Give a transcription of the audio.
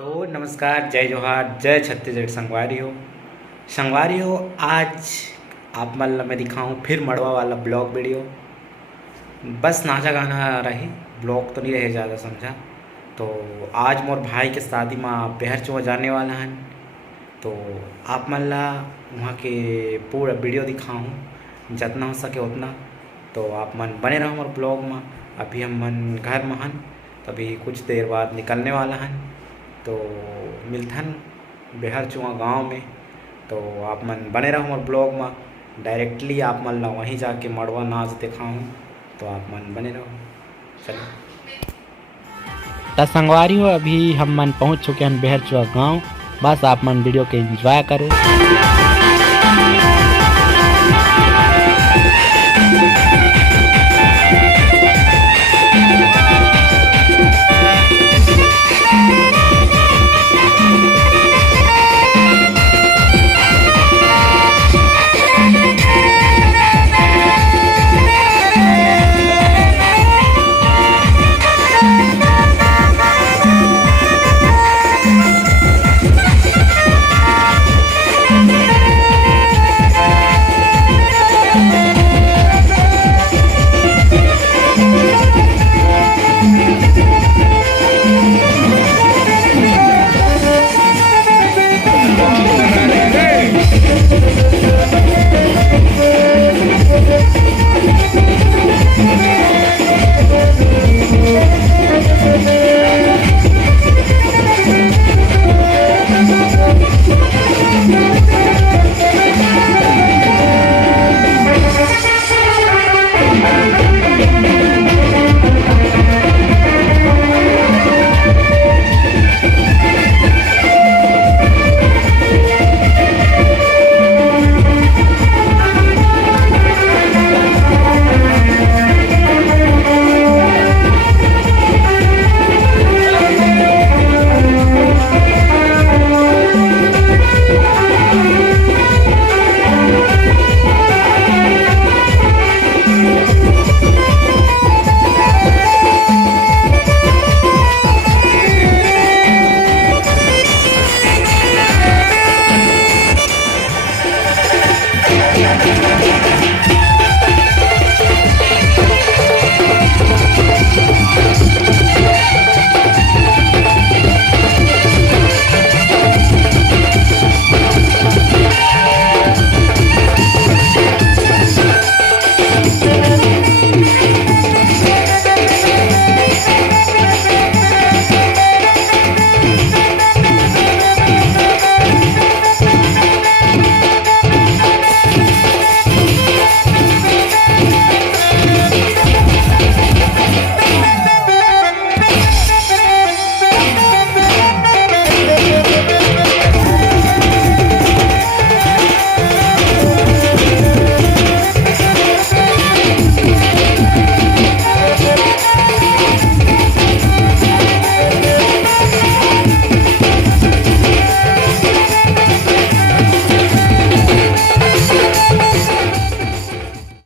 तो नमस्कार, जय जोहार, जय छत्तीसगढ़। संगवारी हो आज आप मतलब मैं दिखाऊँ फिर मड़वा वाला ब्लॉग वीडियो। बस नाचा गाना रही, ब्लॉग तो नहीं रहे ज़्यादा समझा। तो आज मोर भाई के शादी में बेहर चुआ जाने वाला हन, तो आप मन ला वहाँ के पूरा वीडियो दिखाऊँ जितना हो सके उतना। तो आप मन बने रहो मोर ब्लॉग में। अभी हम मन घर में हन, तभी कुछ देर बाद निकलने वाला हन, तो मिलथन बेहर चुआ गाँव में। तो आप मन बने रहो मोर ब्लॉग में, डायरेक्टली आप मन ला वहीं जाके मड़वा नाच दिखाऊँ। तो आप मन बने रहो। चलो तो संगवारी हो, अभी हम मन पहुँच चुके हैं बेहर चुआ गाँव। बस आप मन वीडियो के एंजॉय करें।